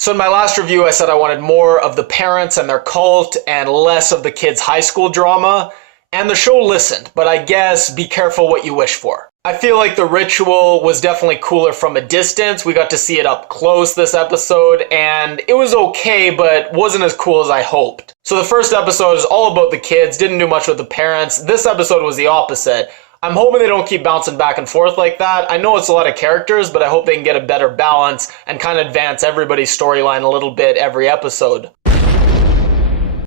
So in my last review, I said I wanted more of the parents and their cult and less of the kids' high school drama. And the show listened, but I guess be careful what you wish for. I feel like the ritual was definitely cooler from a distance. We got to see it up close this episode, and it was okay, but wasn't as cool as I hoped. So the first episode is all about the kids, didn't do much with the parents. This episode was the opposite. I'm hoping they don't keep bouncing back and forth like that. I know it's a lot of characters, but I hope they can get a better balance and kind of advance everybody's storyline a little bit every episode.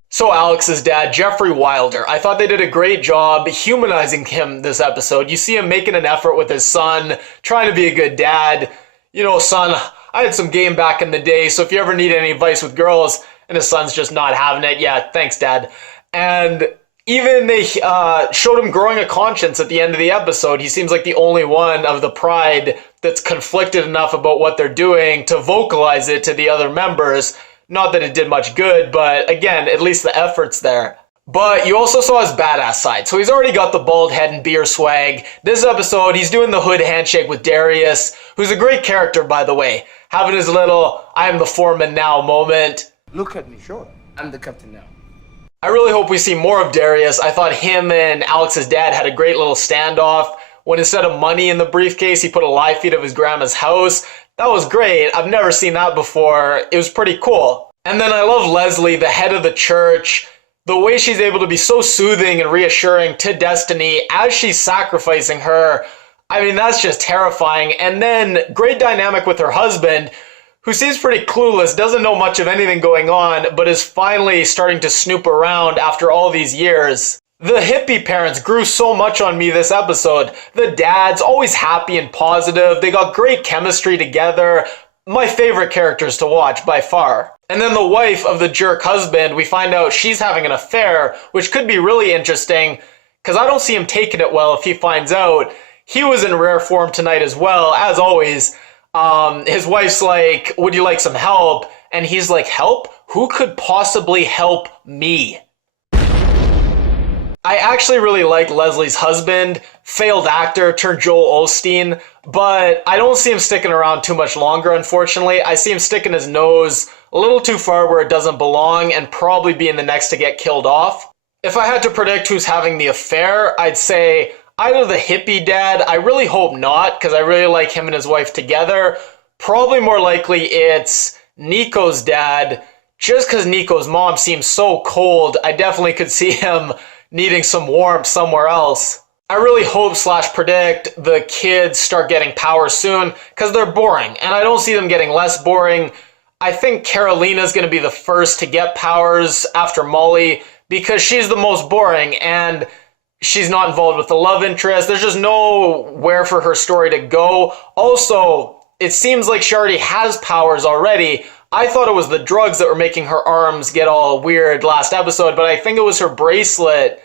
So Alex's dad, Jeffrey Wilder, I thought they did a great job humanizing him this episode. You see him making an effort with his son, trying to be a good dad. You know, son, I had some game back in the day, so if you ever need any advice with girls, and his son's just not having it, yeah, thanks, Dad. And even they showed him growing a conscience at the end of the episode. He seems like the only one of the pride that's conflicted enough about what they're doing to vocalize it to the other members. Not that it did much good, but again, at least the effort's there. But you also saw his badass side. So he's already got the bald head and beer swag. This episode, he's doing the hood handshake with Darius, who's a great character, by the way. Having his little, I am the foreman now moment. Look at me, sure. I'm the captain now. I really hope we see more of Darius. I thought him and Alex's dad had a great little standoff. When instead of money in the briefcase, he put a live feed of his grandma's house. That was great. I've never seen that before. It was pretty cool. And then I love Leslie, the head of the church. The way she's able to be so soothing and reassuring to Destiny as she's sacrificing her. I mean, that's just terrifying. And then great dynamic with her husband, who seems pretty clueless, doesn't know much of anything going on, but is finally starting to snoop around after all these years. The hippie parents grew so much on me this episode. The dad's always happy and positive. They got great chemistry together. My favorite characters to watch by far. And then the wife of the jerk husband, we find out she's having an affair, which could be really interesting, because I don't see him taking it well if he finds out. He was in rare form tonight as well, as always. His wife's like, would you like some help? And he's like, help? Who could possibly help me? I actually really like Leslie's husband, failed actor turned Joel Osteen, but I don't see him sticking around too much longer, unfortunately. I see him sticking his nose a little too far where it doesn't belong and probably being the next to get killed off. If I had to predict who's having the affair, I'd say either the hippie dad, I really hope not, because I really like him and his wife together. Probably more likely it's Nico's dad, just because Nico's mom seems so cold. I definitely could see him needing some warmth somewhere else. I really hope / predict the kids start getting powers soon, because they're boring, and I don't see them getting less boring. I think Carolina's going to be the first to get powers after Molly, because she's the most boring, and she's not involved with the love interest. There's just nowhere for her story to go. Also, it seems like she already has powers already. I thought it was the drugs that were making her arms get all weird last episode, but I think it was her bracelet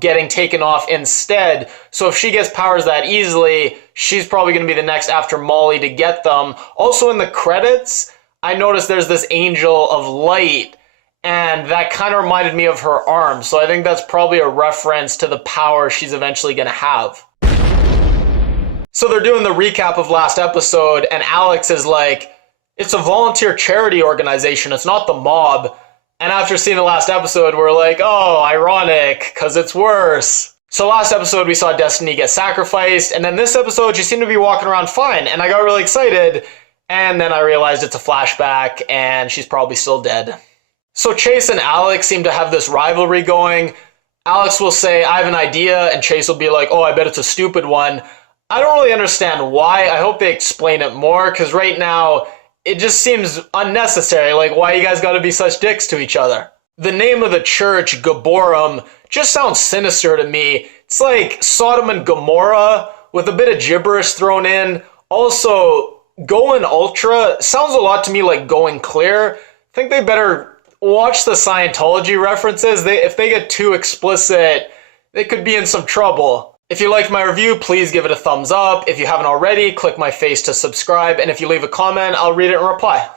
getting taken off instead. So if she gets powers that easily, she's probably going to be the next after Molly to get them. Also in the credits, I noticed there's this angel of light, and that kind of reminded me of her arms. So I think that's probably a reference to the power she's eventually going to have. So they're doing the recap of last episode, and Alex is like, it's a volunteer charity organization, it's not the mob. And after seeing the last episode, we're like, oh, ironic, because it's worse. So last episode, we saw Destiny get sacrificed, and then this episode, she seemed to be walking around fine, and I got really excited, and then I realized it's a flashback, and she's probably still dead. So Chase and Alex seem to have this rivalry going. Alex will say, I have an idea, and Chase will be like, oh, I bet it's a stupid one. I don't really understand why. I hope they explain it more, because right now, it just seems unnecessary. Like, why you guys gotta be such dicks to each other? The name of the church, Gaborum, just sounds sinister to me. It's like Sodom and Gomorrah with a bit of gibberish thrown in. Also, Going Ultra sounds a lot to me like Going Clear. I think they better watch the Scientology references. If they get too explicit, they could be in some trouble. If you liked my review, please give it a thumbs up. If you haven't already, click my face to subscribe. And if you leave a comment, I'll read it and reply.